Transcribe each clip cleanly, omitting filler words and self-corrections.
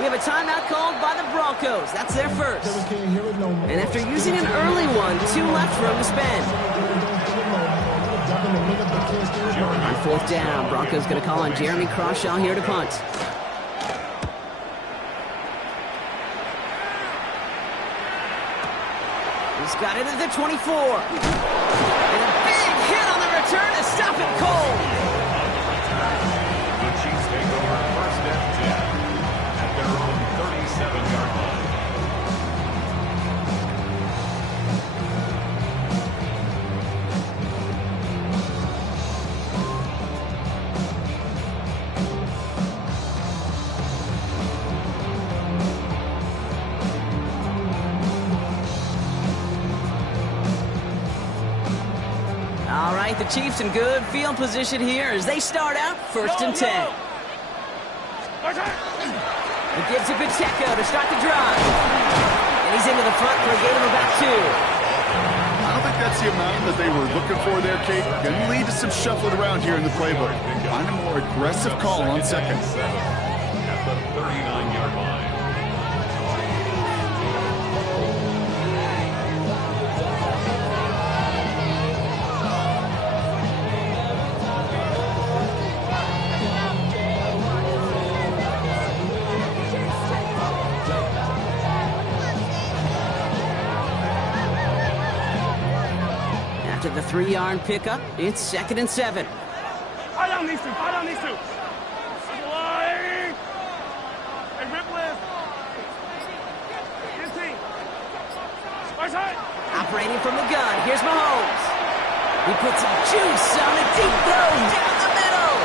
We have a timeout called by the Broncos. That's their first. And after using an early one, 2 left for him to spend. On 4th down, Broncos going to call on Jeremy Crawshaw here to punt. He's got it at the 24. And a big hit on the return to stop it cold. The Chiefs take over first and 10 at their own 37-yard line. All right, the Chiefs in good field position here as they start out 1st and 10. He gives it Pacheco to start the drive. And he's into the front for a gain of about 2. I don't think that's the amount that they were looking for there, Kate. Going to lead to some shuffling around here in the playbook. Find a more aggressive call on 2nd. At the 39-yard line. After the 3-yard pickup, it's 2nd and 7. Fire down these two. Hey, rip left. Right side. Operating from the gun, here's Mahomes. He puts some juice on a deep throw down the middle.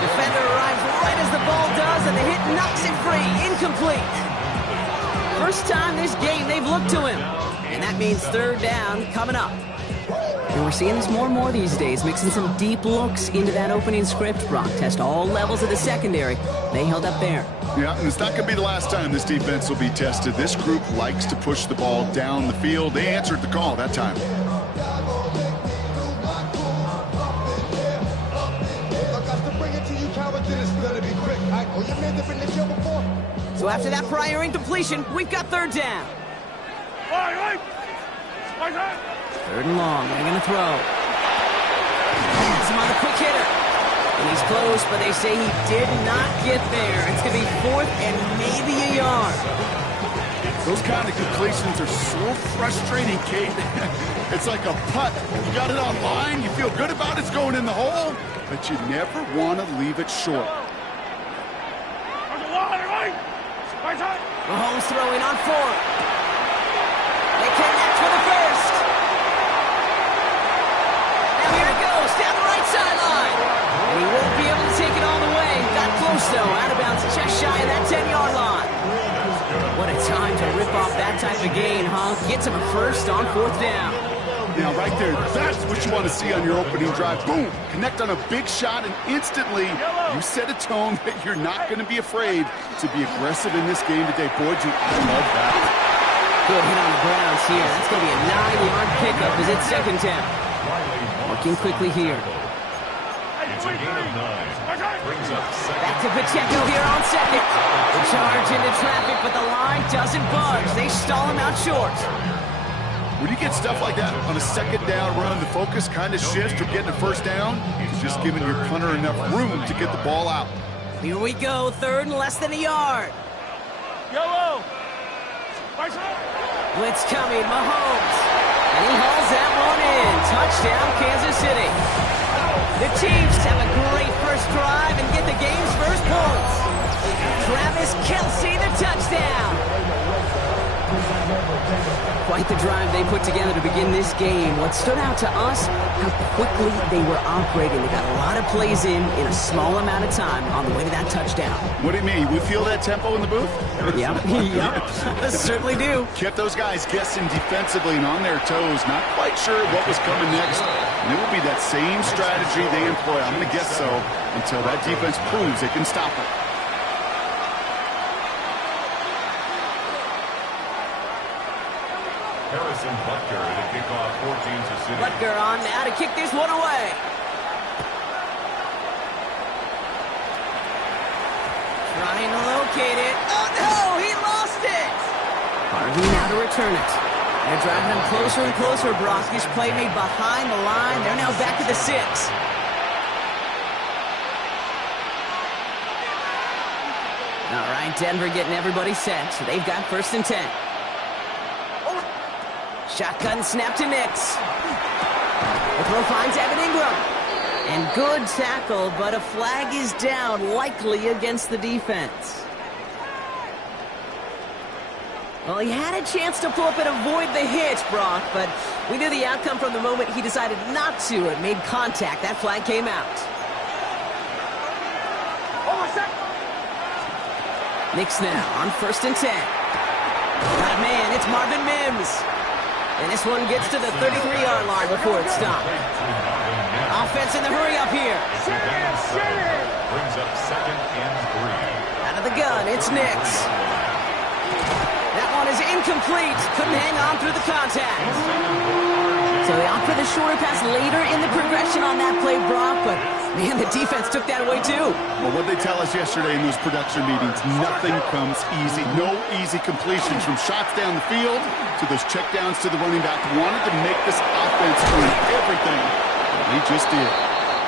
Defender arrives right as the ball does, and the hit knocks it free. Incomplete. First time this game they've looked to him. And that means 3rd down coming up. And we're seeing this more and more these days, mixing some deep looks into that opening script. Brock test all levels of the secondary. They held up there. Yeah, and it's not going to be the last time this defense will be tested. This group likes to push the ball down the field. They answered the call that time. So after that prior incompletion, we've got 3rd down. Right side. 3rd and long, they're going to throw. Has him on the quick hitter. And he's close, but they say he did not get there. It's going to be 4th and maybe a yard. Those kind of completions are so frustrating, Kate. It's like a putt. You got it on line, you feel good about it's going in the hole, but you never want to leave it short. Right side. Mahomes throwing on 4th. They connect for the first. Now here it goes, down the right sideline. And he won't be able to take it all the way. Got close, though. Out of bounds, just shy of that 10-yard line. What a time to rip off that type of gain, huh? Gets him a first on 4th down. Now, right there, that's what you want to see on your opening drive. Boom! Connect on a big shot, and instantly you set a tone that you're not going to be afraid to be aggressive in this game today. Boy, I love that. Good hit on the grounds here. That's going to be a 9-yard pickup as it's 2nd down. Working quickly here. It's a gain of 9. Brings up 2nd. Back to Pacheco here on 2nd. The charge into traffic, but the line doesn't budge. They stall him out short. When you get stuff like that on a 2nd down run, the focus kind of shifts from getting a 1st down to just giving your punter enough room to get the ball out. Here we go, 3rd and less than a yard. Yellow. Right side. Blitz coming, Mahomes. And he hauls that one in. Touchdown, Kansas City. The Chiefs have a great first drive and get the game's first points. Travis Kelce, the touchdown. Quite the drive they put together to begin this game. What stood out to us, how quickly they were operating. They got a lot of plays in a small amount of time on the way to that touchdown. What do you mean? We feel that tempo in the booth? Yep. Certainly do. Kept those guys guessing defensively and on their toes, not quite sure what was coming next. And it will be that same strategy they employ, I'm going to guess so, until that defense proves they can stop it. Harrison Butker to kick off for Kansas City. Butker on now to kick this one away. Trying to locate it. Oh, no! Moving now to return it. They're driving them closer and closer, Brock. This play made behind the line. They're now back to the 6. All right, Denver getting everybody set. So they've got 1st and 10. Shotgun snap to Nix. The throw finds Evan Ingram. And good tackle, but a flag is down, likely against the defense. Well, he had a chance to pull up and avoid the hit, Brock, but we knew the outcome from the moment he decided not to. It made contact. That flag came out. Nix now on 1st and 10. Got a man, it's Marvin Mims. And this one gets to the 33-yard line before it's stopped. Offense in the hurry up here. Brings up 2nd and 3. Out of the gun, it's Nix. That one is incomplete. Couldn't hang on through the contact. So they opt for the shorter pass later in the progression on that play, Brock, but man, the defense took that away too. Well, what they tell us yesterday in those production meetings, nothing comes easy. No easy completions from shots down the field to those checkdowns to the running back. Wanted to make this offense earn everything. They just did.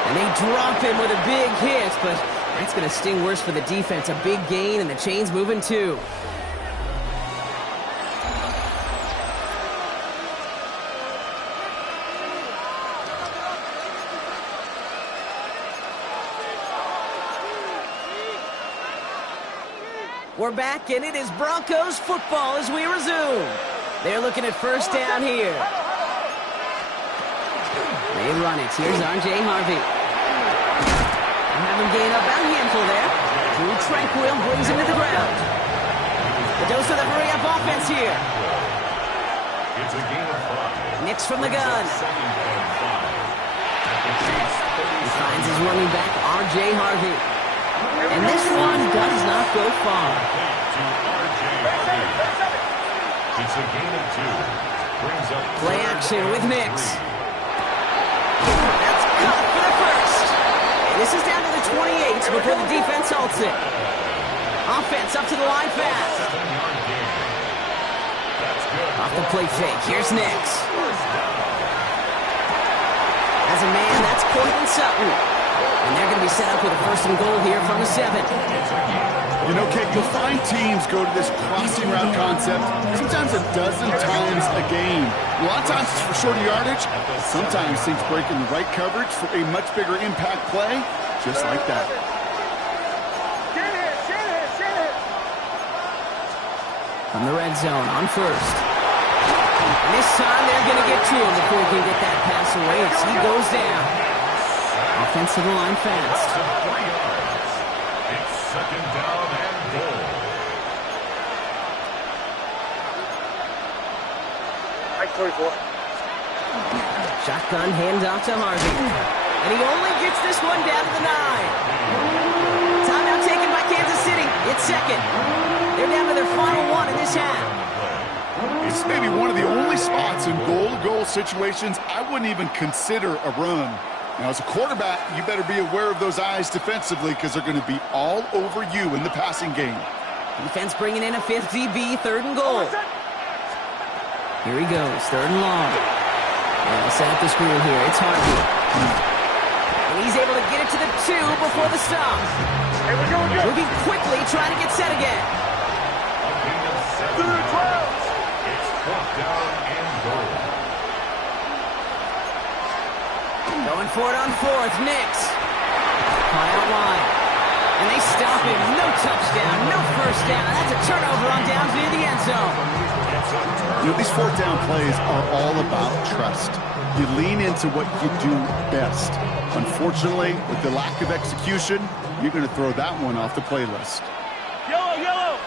And they drop him with a big hit, but that's going to sting worse for the defense. A big gain, and the chain's moving too. We're back, and it is Broncos football as we resume. They're looking at 1st down here. They run it. Here's R.J. Harvey. They have him gain up about a handful there. Drew Tranquil brings him to the ground. The dose of the hurry-up offense here. It's a gain of 5. Nix from the gun. He finds his running back, R.J. Harvey. And this one does not go far. It's a gain of 2. Brings up Play action with Nix. That's caught for the 1st. And this is down to the 28 before the defense halts it. Offense up to the line fast. Off the play fake. Here's Nix. As a man, that's Cortland Sutton. And they're going to be set up with a 1st and goal here from the 7. You know, Kate, you'll find teams go to this crossing route concept sometimes a dozen times a game. A lot of times it's for shorter yardage. Sometimes things break in the right coverage for a much bigger impact play, just like that. From the red zone on 1st. And this time they're going to get to him before he can get that pass away. He goes down. Offensive line fast. 3 yards. It's 2nd down and goal. Shotgun handoff to Harvey. And he only gets this one down to the 9. Timeout taken by Kansas City. It's 2nd. They're down to their final 1 in this half. This may be one of the only spots in goal-to-goal situations I wouldn't even consider a run. Now, as a quarterback, you better be aware of those eyes defensively because they're going to be all over you in the passing game. Defense bringing in a 5th DB, 3rd and goal. Here he goes, 3rd and long. And they'll set up the screen here. It's Harvey. And he's able to get it to the 2 before the stop. Moving quickly, trying to get set again. It's 4th down and goal. Going for it on 4th, Nix. Caught out wide. And they stop him. No touchdown, no 1st down. That's a turnover on downs near the end zone. You know, these 4th down plays are all about trust. You lean into what you do best. Unfortunately, with the lack of execution, you're going to throw that one off the playlist. Yellow.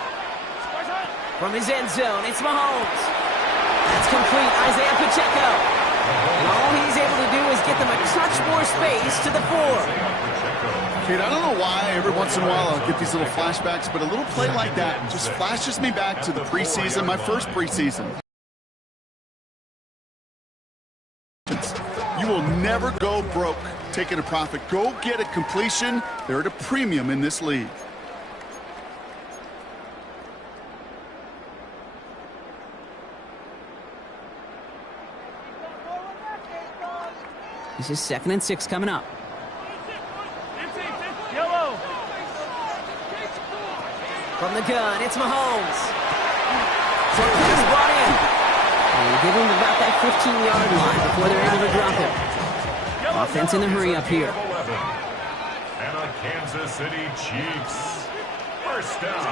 From his end zone, it's Mahomes. That's complete. Isaiah Pacheco. And all he's able to do is get them a touch more space to the 4. Kate, I don't know why every once in a while I'll get these little flashbacks, but a little play like that just flashes me back to the preseason, my first preseason. You will never go broke taking a profit. Go get a completion. They're at a premium in this league. This is 2nd and 6 coming up. Yellow. From the gun, it's Mahomes. Short pass brought in. And they give him about that 15-yard line before they're able to drop him. Offense in the hurry up here. And a Kansas City Chiefs. First down.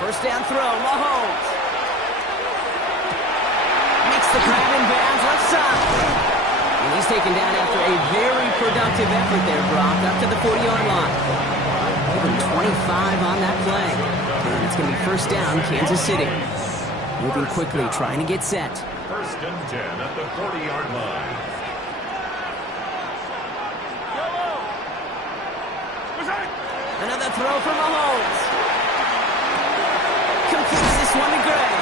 First down throw, Mahomes. Makes the grab in bounds left side. And he's taken down after a very productive effort there, Brock, up to the 40-yard line. Give him 25 on that play. And it's going to be first down, Kansas City. Moving quickly, trying to get set. First and 10 at the 40-yard line. Another throw for Mahomes. Completes this one to Gray.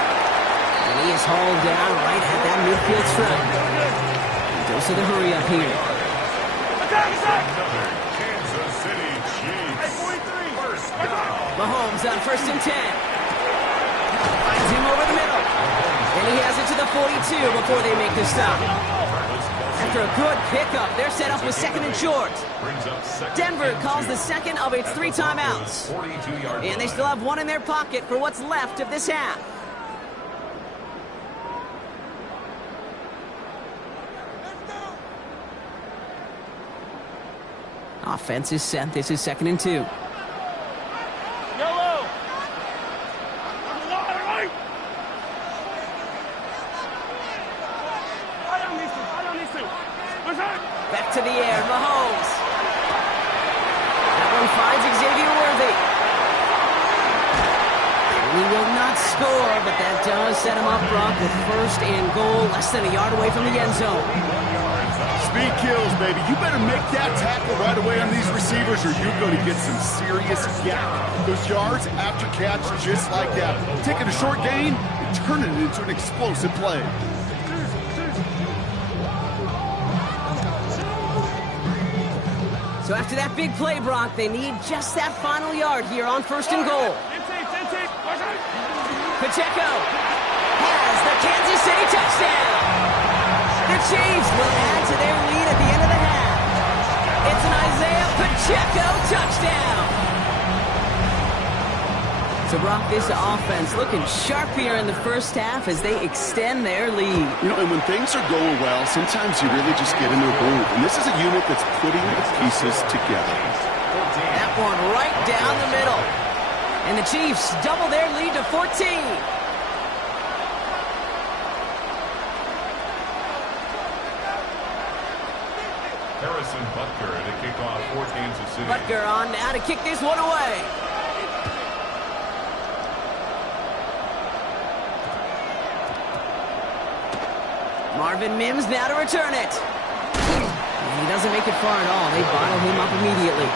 And he is hauled down right at that midfield stripe. He goes to the hurry up here. Another Kansas City Chiefs. First down. Mahomes on first and 10. Finds him over the middle. And he has it to the 42 before they make the stop. After a good pickup, they're set up with 2nd and short. Denver calls the second of its 3 timeouts. And they still have 1 in their pocket for what's left of this half. Offense is set. This is 2nd and 2. Yellow. Back to the air, Mahomes. That one finds Xavier Worthy. He will not score, but that does set him up, Brock, with first and goal, less than a yard away from the end zone. Speed kills, baby. You better make that tackle right away on these receivers or you're going to get some serious yak. Those yards after catch just like that. Taking a short gain and turning it into an explosive play. So after that big play, Brock, they need just that final yard here on first and goal. Pacheco has the Kansas City touchdown. The Chiefs will add to their lead at the end of the half. It's an Isaiah Pacheco touchdown. So, Brock, this offense looking sharp here in the first half as they extend their lead. You know, and when things are going well, sometimes you really just get into a groove. And this is a unit that's putting the pieces together. That one right down the middle. And the Chiefs double their lead to 14. Harrison Butker to kick off for Kansas City. Butker on now to kick this one away. Marvin Mims now to return it. And he doesn't make it far at all. They bottle him up immediately.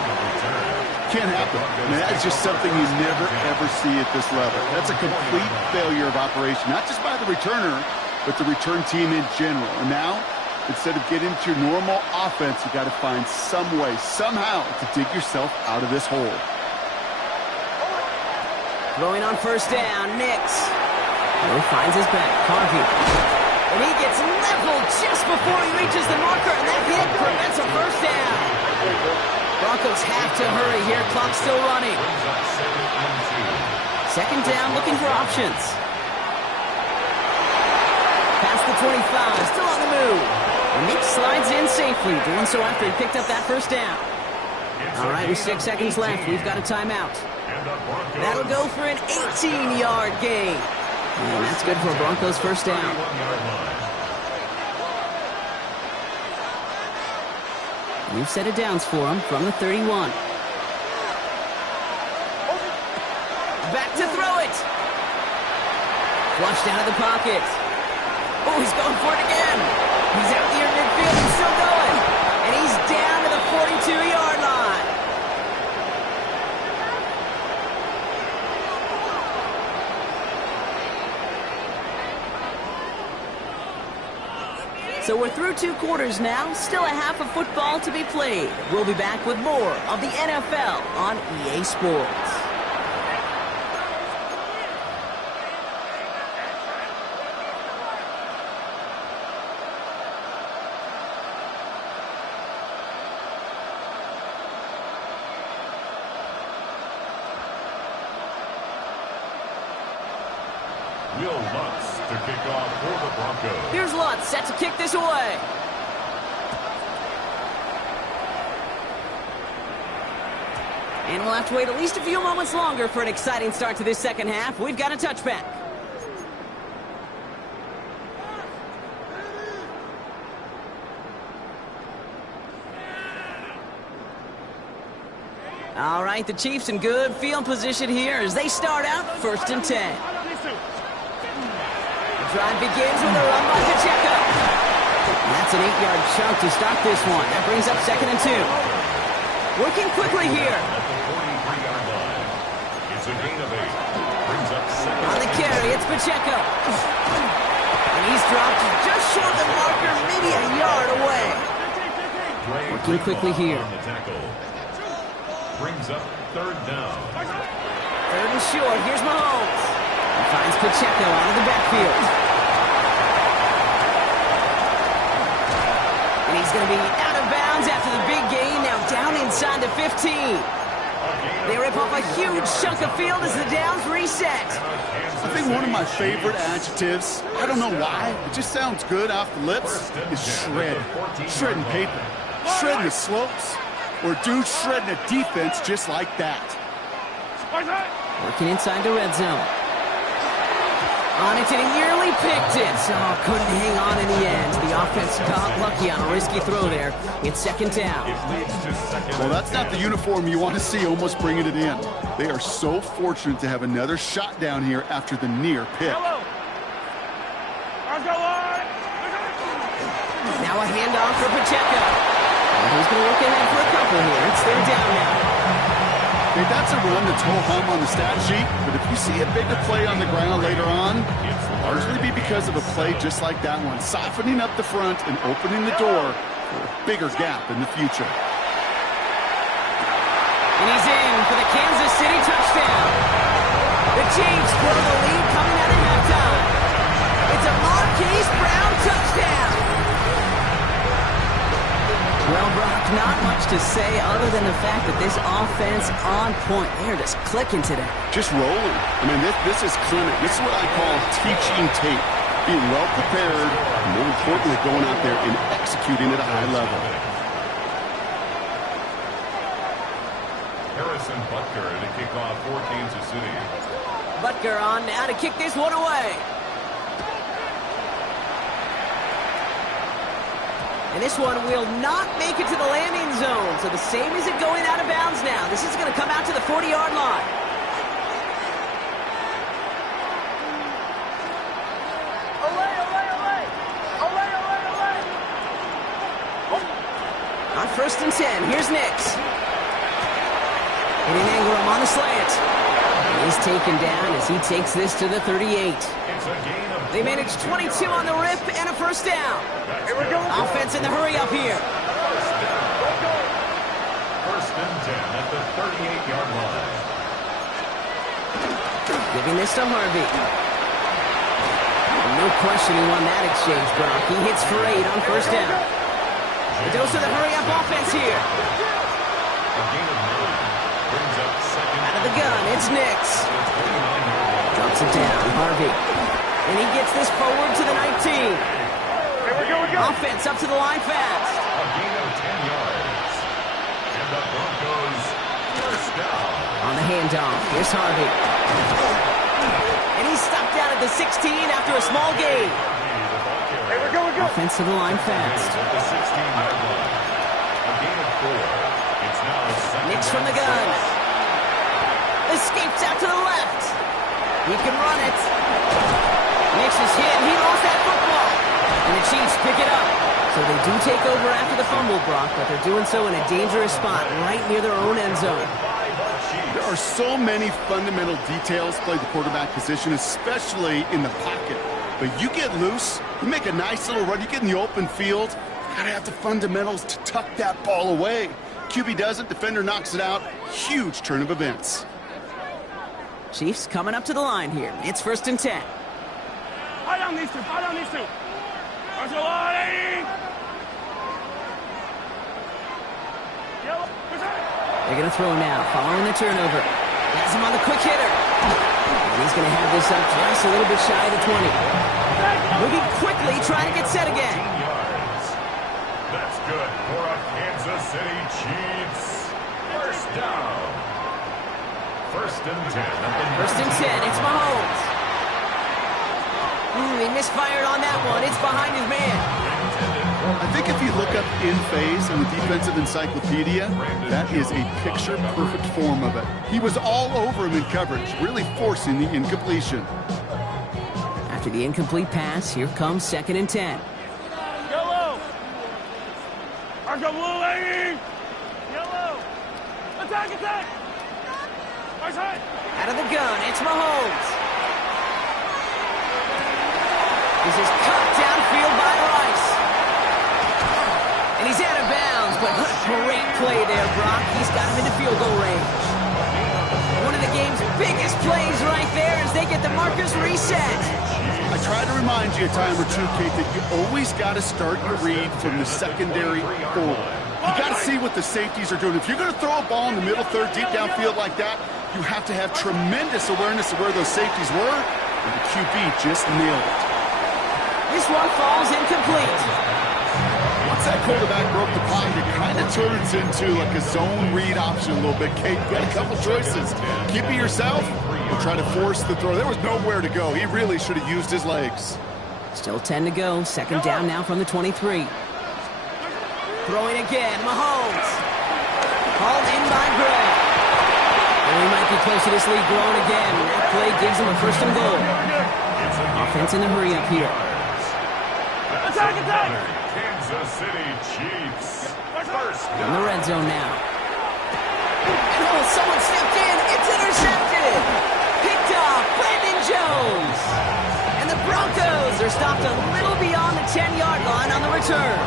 Can't happen. I mean, that's just something you never, ever see at this level. That's a complete failure of operation, not just by the returner, but the return team in general. And now, instead of getting to your normal offense, you got to find some way, somehow, to dig yourself out of this hole. Throwing on first down, Nix. He finds his back, Harvey. And he gets leveled just before he reaches the marker, and that hit prevents a first down. Broncos have to hurry here. Clock's still running. Second down, looking for options. Past the 25, still on the move. And Nick slides in safely, doing so after he picked up that first down. All right, with 6 seconds left, we've got a timeout. That'll go for an 18-yard gain. And that's good for a Broncos first down. We've set it downs for him from the 31. Back to throw it. Flushed out of the pocket. Oh, he's going for it again. He's out here in midfield and still going. And he's down to the 42-yard line. So we're through 2 quarters now. Still a half of football to be played. We'll be back with more of the NFL on EA Sports. Will Lutz to kick off for the Broncos. Here's Lutz set to kick this away. And we'll have to wait at least a few moments longer for an exciting start to this second half. We've got a touchback. All right, the Chiefs in good field position here as they start out 1st and 10. The drive begins with a run by Pacheco. That's an 8-yard chunk to start this one. That brings up 2nd and 2. Working quickly here. At the 43-yard line. It's a gain of 8. Brings up 2nd. On the carry, it's Pacheco. And he's dropped just short of the marker, maybe a yard away. Working quickly here. On the tackle. Brings up 3rd down. 3rd and short. Here's Mahomes. He finds Pacheco out of the backfield. And he's going to be out of bounds after the big gain. Now down inside the 15. They rip off a huge chunk of field as the downs reset. I think one of my favorite adjectives, I don't know why, it just sounds good off the lips, is shred. Shredding paper. Shredding the slopes. Or dude shredding a defense just like that. Working inside the red zone. On it, and he nearly picked it. So couldn't hang on in the end. The offense got lucky on a risky throw there. It's 2nd down. Well, that's not the uniform you want to see almost bringing it in. They are so fortunate to have another shot down here after the near pick. Now a handoff for Pacheco. He's going to look ahead for a couple here. It's 3rd down now. Hey, that's a run that's ho-hum on the stat sheet, but if you see a bigger play on the ground later on, it'll largely be because of a play just like that one, softening up the front and opening the door for a bigger gap in the future. And he's in for the Kansas City touchdown. The Chiefs grow the lead coming out of halftime. It's a Marquise Brown touchdown. Well, Brock, not much to say other than the fact that this offense on point. They're just clicking today. Just rolling. I mean, this is clinic. This is what I call teaching tape. Being well prepared, and more importantly, going out there and executing at a high level. Harrison Butker to kick off for Kansas City. Butker on now to kick this one away. And this one will not make it to the landing zone. So the same as it going out of bounds now. This is going to come out to the 40-yard line. On 1st and 10, here's Nix. Hitting Ingram on the slant. He's taken down as he takes this to the 38. They managed 22 on the rip and a 1st down. Here we go. Offense in the hurry up here. 1st and 10 at the 38-yard line. Giving this to Harvey. No question he won that exchange, Brock. He hits for 8 on 1st down. The dose of the hurry up offense here. A gain of 9. Brings up 2nd. Out of the gun, it's Nix. Drops it down, Harvey. And he gets this forward to the 19. Here we go again. Offense up to the line fast. A gain of 10 yards. And the Broncos 1st down. On the handoff, here's Harvey. And he's stopped down at the 16 after a small gain. Here we go again. Offense to the line fast. At the 16-yard line. A gain of 4. It's now 2nd. Nix from the gun. Escapes out to the left. He can run it. Nix is hit. He lost that football. And the Chiefs pick it up. So they do take over after the fumble, Brock, but they're doing so in a dangerous spot right near their own end zone. There are so many fundamental details play the quarterback position, especially in the pocket. But you get loose, you make a nice little run, you get in the open field, you gotta have the fundamentals to tuck that ball away. QB does it, defender knocks it out. Huge turn of events. Chiefs coming up to the line here. It's 1st and 10. High on these two. High on these two. There's a line. Yellow. They're going to throw now, following the turnover. Has him on the quick hitter. And he's going to have this up just a little bit shy of the 20. Moving quickly, trying to get set again. Yards. That's good for a Kansas City Chiefs. First down. First and 10. First and 10, it's Mahomes. He misfired on that one. It's behind his man. I think if you look up in phase in the defensive encyclopedia, that is a picture-perfect form of it. He was all over him in coverage, really forcing the incompletion. After the incomplete pass, here comes second and 10. Yellow. Arco blue, lady. Yellow. Attack, attack. Right side. Out of the gun, it's Mahomes. This is cut downfield by Rice. And he's out of bounds, but what a great play there, Brock. He's got him into field goal range. One of the game's biggest plays right there as they get the markers reset. I try to remind you a time or two, Kate, that you always got to start your read from the secondary forward. You got to see what the safeties are doing. If you're going to throw a ball in the middle third, deep downfield like that, you have to have tremendous awareness of where those safeties were, and the QB just nailed it. This one falls incomplete. Once that quarterback broke the pocket, it kind of turns into like a zone read option a little bit, Kate. You got a couple choices. Keep it yourself or try to force the throw. There was nowhere to go. He really should have used his legs. Still 10 to go. Second down now from the 23. Throwing again. Mahomes. Hauled in by Gray. And we might be close to this lead growing again. That play gives him a first and goal. Offense in the hurry up here. Attack, attack. Kansas City Chiefs. First In down. the red zone now. And oh, someone stepped in. It's intercepted. Picked off Brandon Jones. And the Broncos are stopped a little beyond the 10-yard line on the return.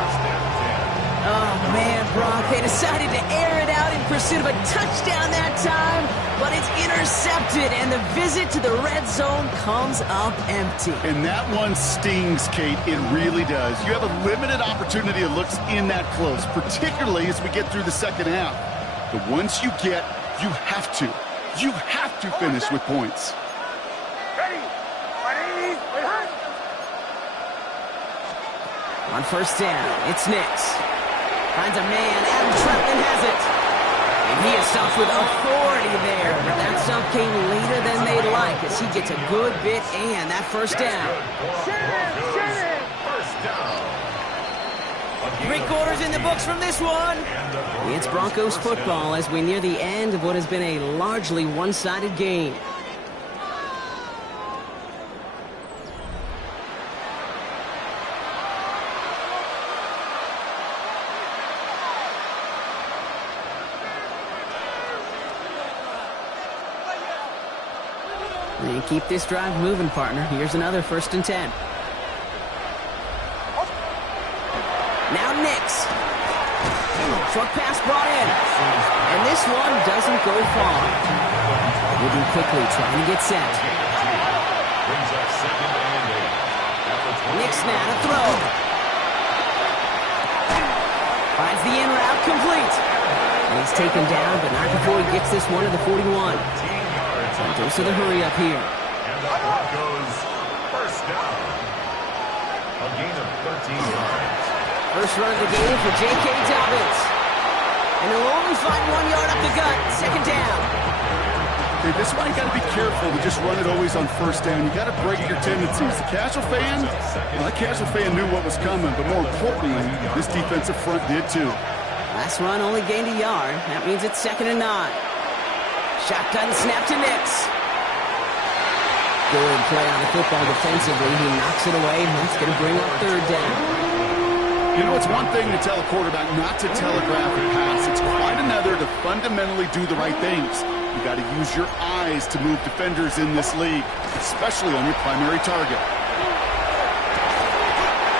Oh, man, Brock, they decided to air it out in pursuit of a touchdown that time, but it's intercepted, and the visit to the red zone comes up empty. And that one stings, Kate. It really does. You have a limited opportunity that looks in that close, particularly as we get through the second half. But once you get, you have to finish with points. Ready. On first down, it's Nix. Finds a man, Adam Trentman has it. And he is stopped with authority there. But that stop came later than they'd like as he gets a good bit and that first down. First down. 3 quarters in the books from this one. It's Broncos football as we near the end of what has been a largely one-sided game. And keep this drive moving, partner. Here's another first and 10. Now Nix. Short pass brought in. And this one doesn't go far. Moving quickly, trying to get set. Brings up second and 8. Nix now to throw. Finds the in route complete. And he's taken down, but not before he gets this one to the 41. And goes to the hurry up here. And the Broncos first down. A gain of 13 yards. First run of the game for J.K. Dobbins. And he'll only find 1 yard up the gut. Second down. Okay, this is why you got to be careful to just run it always on first down. You got to break your tendencies. The casual fan, well, that casual fan knew what was coming, but more importantly, this defensive front did too. Last run only gained a yard. That means it's second and 9. Shotgun snap to Nix. Good play on the football defensively. He knocks it away. He's going to bring up third down. You know, it's one thing to tell a quarterback not to telegraph a pass. It's quite another to fundamentally do the right things. You got to use your eyes to move defenders in this league, especially on your primary target.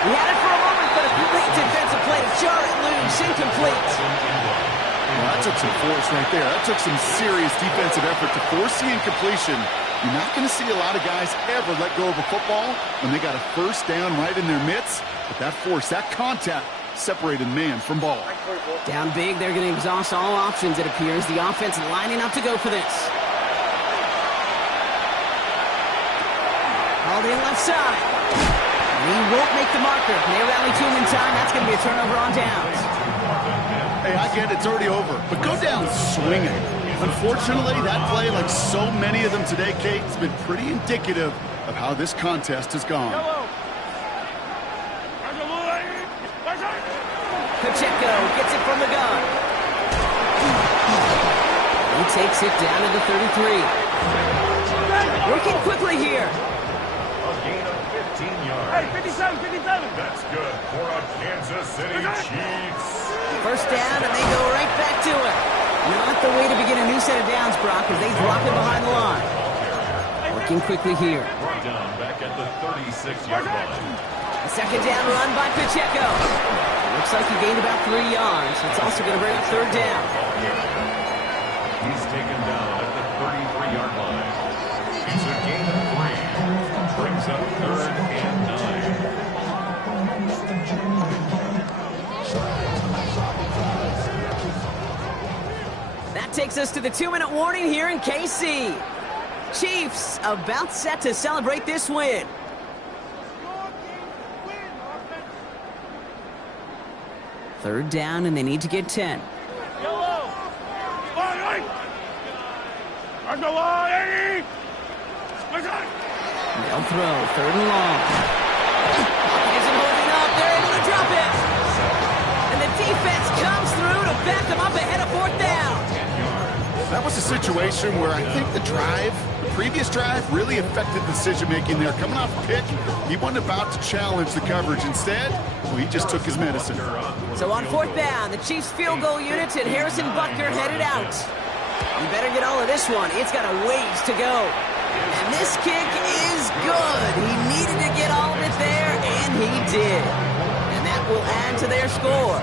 He had it for a moment, but a great defensive play to jar it loose. Incomplete. Well, that took some force right there. That took some serious defensive effort to force the incompletion. You're not going to see a lot of guys ever let go of a football when they got a first down right in their midst. But that force, that contact, separated man from ball. Down big, they're going to exhaust all options, it appears. The offense lining up to go for this. in left side. And he won't make the marker. They rally to him in time. That's going to be a turnover on downs. Hey, I get it. It's already over. But go down swinging. Unfortunately, that play, like so many of them today, Kate, has been pretty indicative of how this contest has gone. Pacheco gets it from the gun. He takes it down to the 33. Working quickly here. A gain of 15 yards. Hey, 57, 57. That's good for a Kansas City Chiefs. First down, and they go right back to it. Not the way to begin a new set of downs, Brock, as they drop it behind the line. Working quickly here. Brought down back at the 36-yard line. The second down run by Pacheco. Looks like he gained about 3 yards. It's also going to bring up third down. He's taken down at the 33-yard line. It's a gain of 3. Brings up third and 9. That takes us to the 2-minute warning here in KC. Chiefs about set to celebrate this win. Third down, and they need to get 10. They'll throw, third and long. Isn't holding up, they're able to drop it. And the defense comes through to back them up ahead of fourth down. That was a situation where I think the previous drive, really affected decision-making there. Coming off a pick, he wasn't about to challenge the coverage. Instead, well, he just took his medicine. So on fourth down, the Chiefs field goal unit and Harrison Butker headed out. You better get all of this one. It's got a ways to go. And this kick is good. He needed to get all of it there, and he did. And that will add to their score.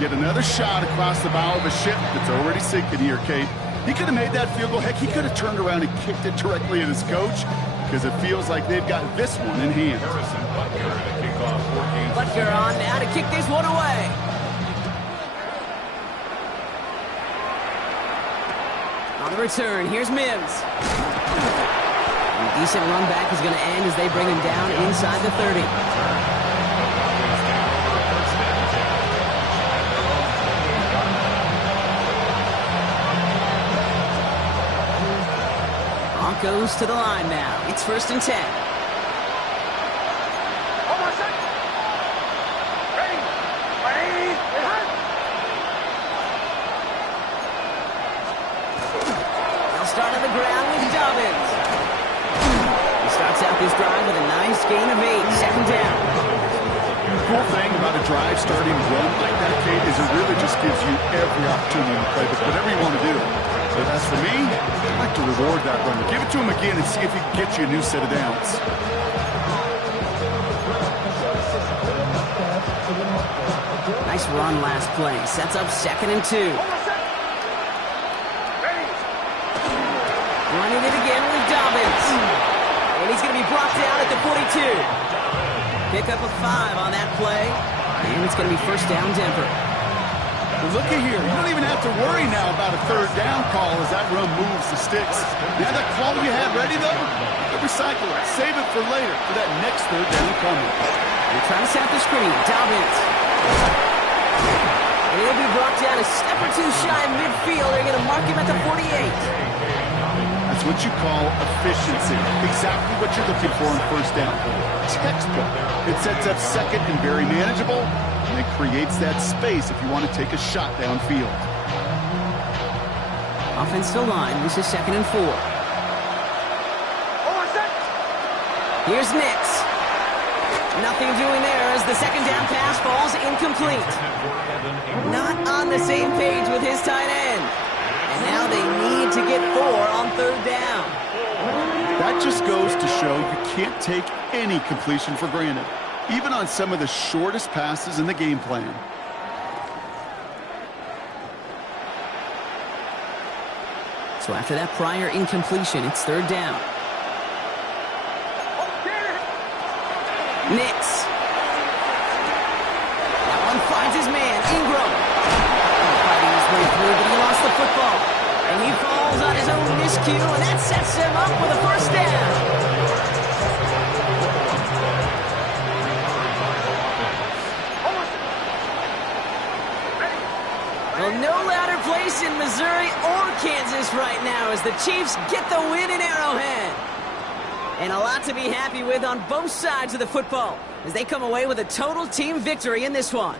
Yet another shot across the bow of a ship that's already sinking here, Kate. He could have made that field goal. Heck, he could have turned around and kicked it directly at his coach, because it feels like they've got this one in hand. Harrison Butker to kick off 14. Butker on now to kick this one away. On the return, here's Mims. And a decent run back is going to end as they bring him down inside the 30. Broncos to the line now. It's first and 10. They'll start on the ground with Dobbins. He starts out this drive with a nice gain of 8. Second down. The cool thing about a drive starting run like that, Kate, is it really just gives you every opportunity to play with whatever you want to do. But as for me, I'd like to reward that run. Give it to him again and see if he can get you a new set of downs. Nice run last play. Sets up second and 2. Running it again with Dobbins. And he's going to be brought down at the 42. Pick up a 5 on that play. And it's going to be first down Denver. But look at here. You don't even have to worry now about a third down call as that run moves the sticks. Now that call you had ready, though, recycle it. Save it for later for that next third down coming. They're trying to set the screen. Dobbins. And he'll be brought down a step or two shy of midfield. They're going to mark him at the 48. That's what you call efficiency. Exactly what you're looking for in first down. Textbook. It sets up second and very manageable. And it creates that space if you want to take a shot downfield. Offensive line. This is second and 4. Here's Nix. Nothing doing there as the second down pass falls incomplete. Not on the same page with his tight end. And now they need to get 4 on third down. That just goes to show you can't take any completion for granted, even on some of the shortest passes in the game plan. So after that prior incompletion, it's third down. Nix. That one finds his man, Ingram. Fighting his way through, but he lost the football. And he falls on his own miscue, and that sets him up with a first down. Missouri or Kansas right now as the Chiefs get the win in Arrowhead. And a lot to be happy with on both sides of the football as they come away with a total team victory in this one.